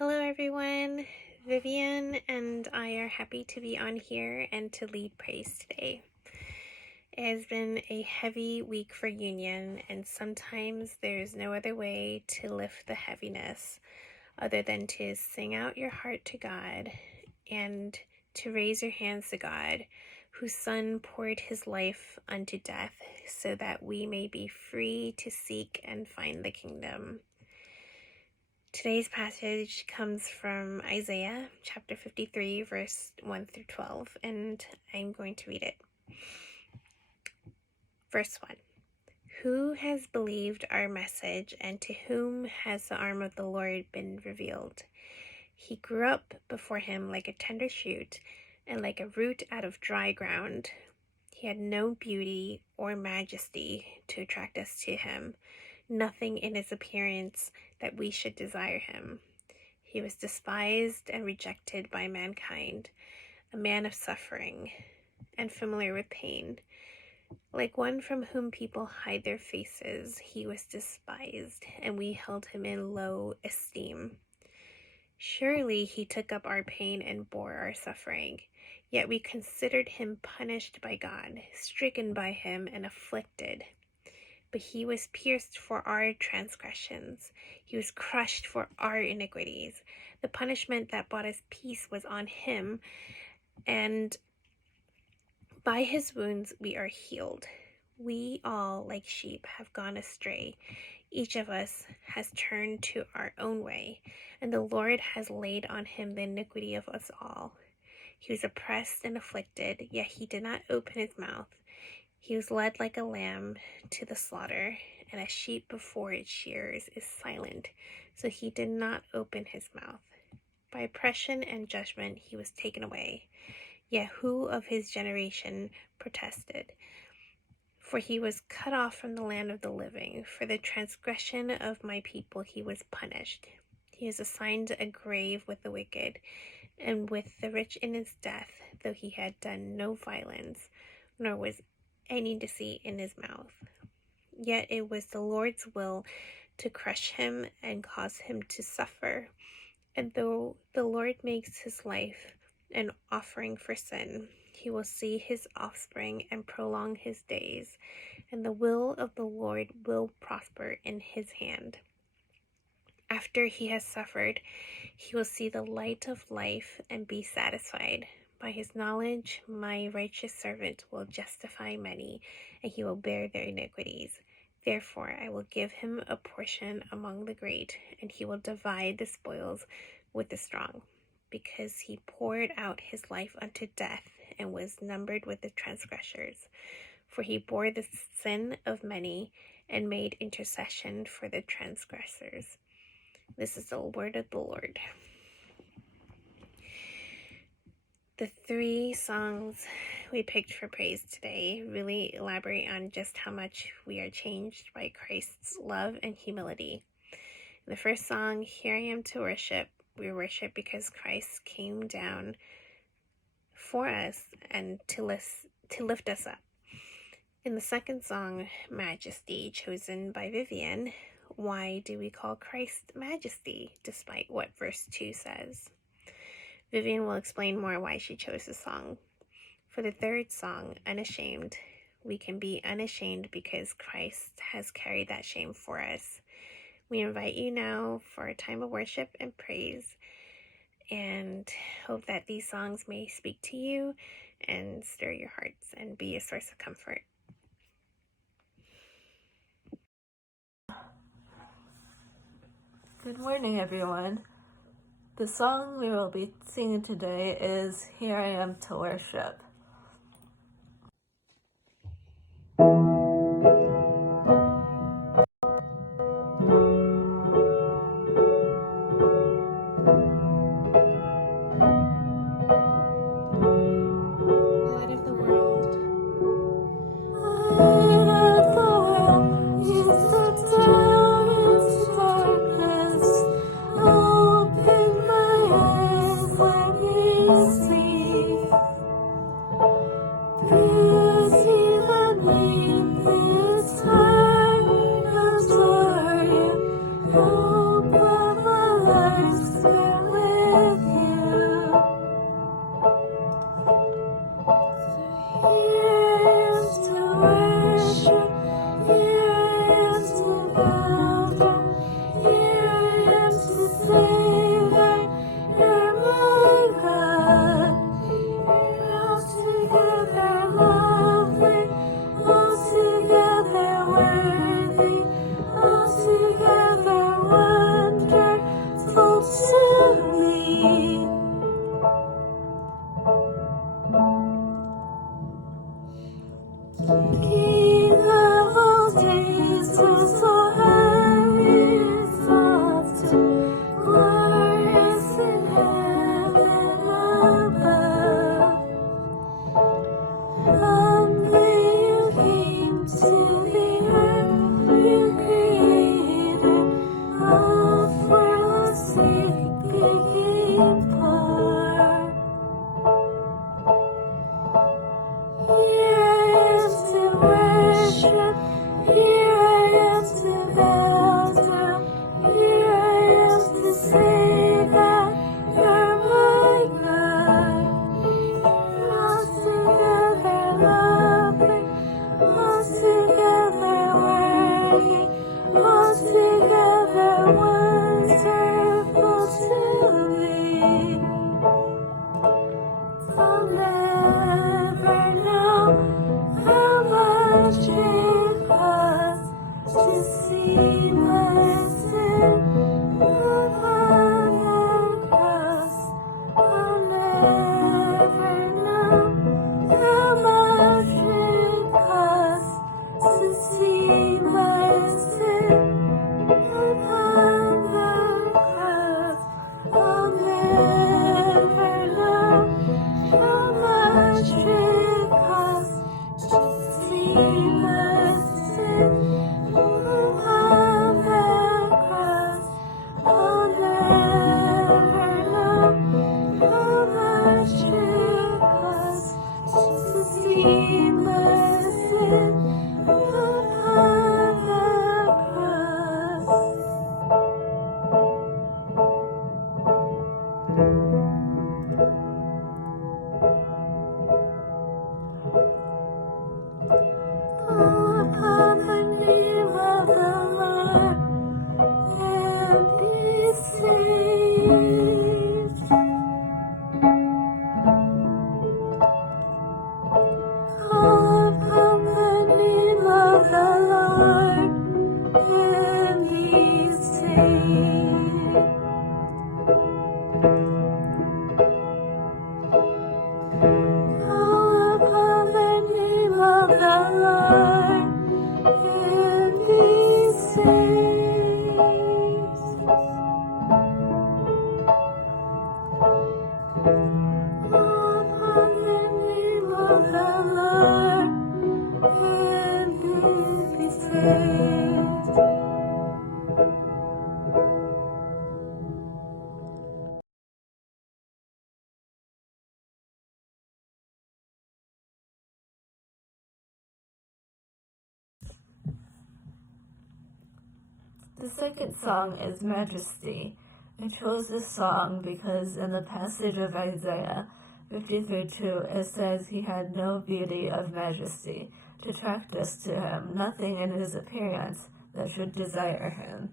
Hello everyone, Vivian and I are happy to be on here and to lead praise today. It has been a heavy week for Union, and sometimes there's no other way to lift the heaviness other than to sing out your heart to God and to raise your hands to God, whose Son poured his life unto death so that we may be free to seek and find the kingdom. Today's passage comes from Isaiah chapter 53, verse 1 through 12, and I'm going to read it. Verse 1. Who has believed our message, and to whom has the arm of the Lord been revealed? He grew up before him like a tender shoot, and like a root out of dry ground. He had no beauty or majesty to attract us to him, nothing in his appearance that we should desire him. He was despised and rejected by mankind, a man of suffering and familiar with pain. Like one from whom people hide their faces, he was despised, and we held him in low esteem. Surely he took up our pain and bore our suffering, yet we considered him punished by God, stricken by him and afflicted. But he was pierced for our transgressions. He was crushed for our iniquities. The punishment that brought us peace was on him, and by his wounds we are healed. We all, like sheep, have gone astray. Each of us has turned to our own way, and the Lord has laid on him the iniquity of us all. He was oppressed and afflicted, yet he did not open his mouth. He was led like a lamb to the slaughter, and a sheep before its shearers is silent, so he did not open his mouth. By oppression and judgment he was taken away. Yet who of his generation protested? For he was cut off from the land of the living. For the transgression of my people he was punished. He was assigned a grave with the wicked, and with the rich in his death, though he had done no violence, nor was any deceit in his mouth. Yet it was the Lord's will to crush him and cause him to suffer. And though the Lord makes his life an offering for sin, he will see his offspring and prolong his days, and the will of the Lord will prosper in his hand. After he has suffered, he will see the light of life and be satisfied. By his knowledge, my righteous servant will justify many, and he will bear their iniquities. Therefore, I will give him a portion among the great, and he will divide the spoils with the strong, because he poured out his life unto death and was numbered with the transgressors. For he bore the sin of many and made intercession for the transgressors. This is the word of the Lord. The three songs we picked for praise today really elaborate on just how much we are changed by Christ's love and humility. In the first song, Here I Am to Worship, we worship because Christ came down for us and to lift us up. In the second song, Majesty, chosen by Vivian, why do we call Christ Majesty, despite what verse 2 says? Vivian will explain more why she chose the song. For the third song, Unashamed, we can be unashamed because Christ has carried that shame for us. We invite you now for a time of worship and praise, and hope that these songs may speak to you and stir your hearts and be a source of comfort. Good morning, everyone. The song we will be singing today is Here I Am to Worship. Light of the world, Light of the world, you sit down into darkness. Open my eyes, let me see. The second song is Majesty. I chose this song because in the passage of Isaiah 53:2 it says he had no beauty of majesty to attract us to him, nothing in his appearance that should desire him.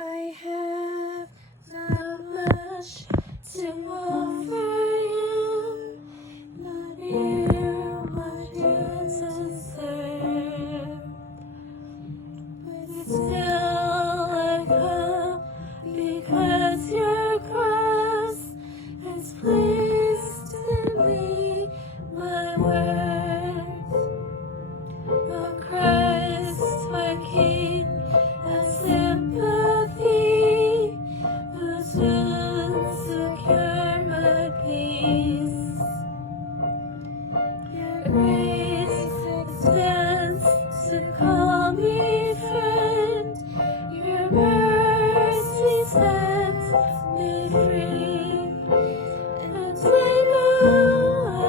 I have not much to offer you, not near what you deserve, but still I come because your cross has placed in me my worth. O Christ, my King, have sympathy, whose wounds secure my peace. Your grace extends to call me friend, your mercy sets me free, and I know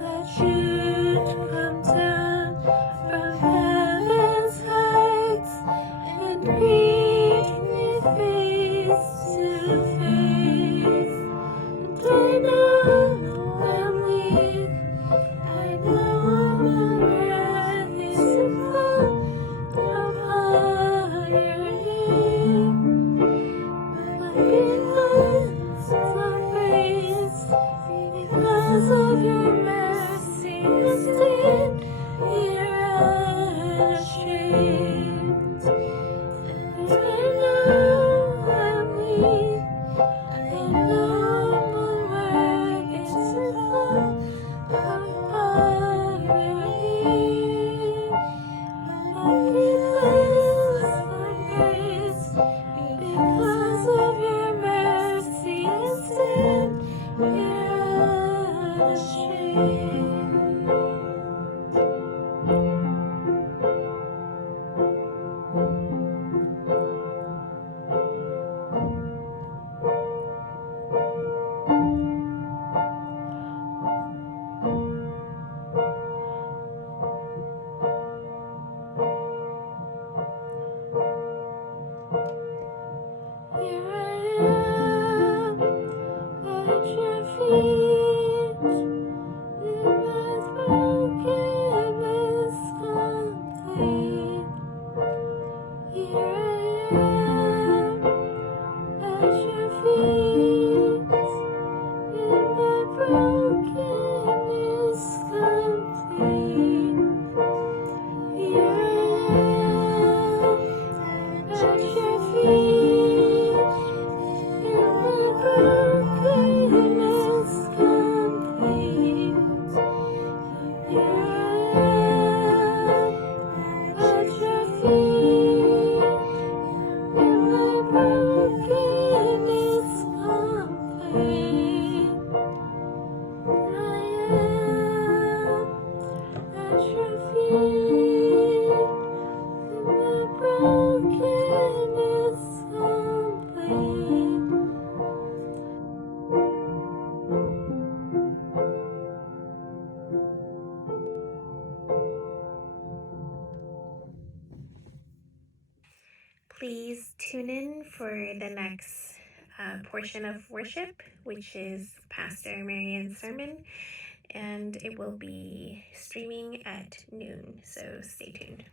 That you'd come down from heaven's heights and greet me face to face. And I know I'm weak, I know I'm unworthy to call upon your name, but because of grace, because of your mercy, I stand here unashamed. And I know I'm weak, I know I'm unworthy to call upon your name, but because of grace, because of your mercy, I stand here unashamed. Here I am at your feet, in my brokenness complete. Here I am at your feet, in my brokenness complete. Here I am at your feet, in my brokenness complete. Here I am at your feet, in my brokenness complete. I am at your feet, in my brokenness complete. Please tune in for the next portion of worship, which is Pastor Marian's sermon, and it will be streaming at noon, so stay tuned.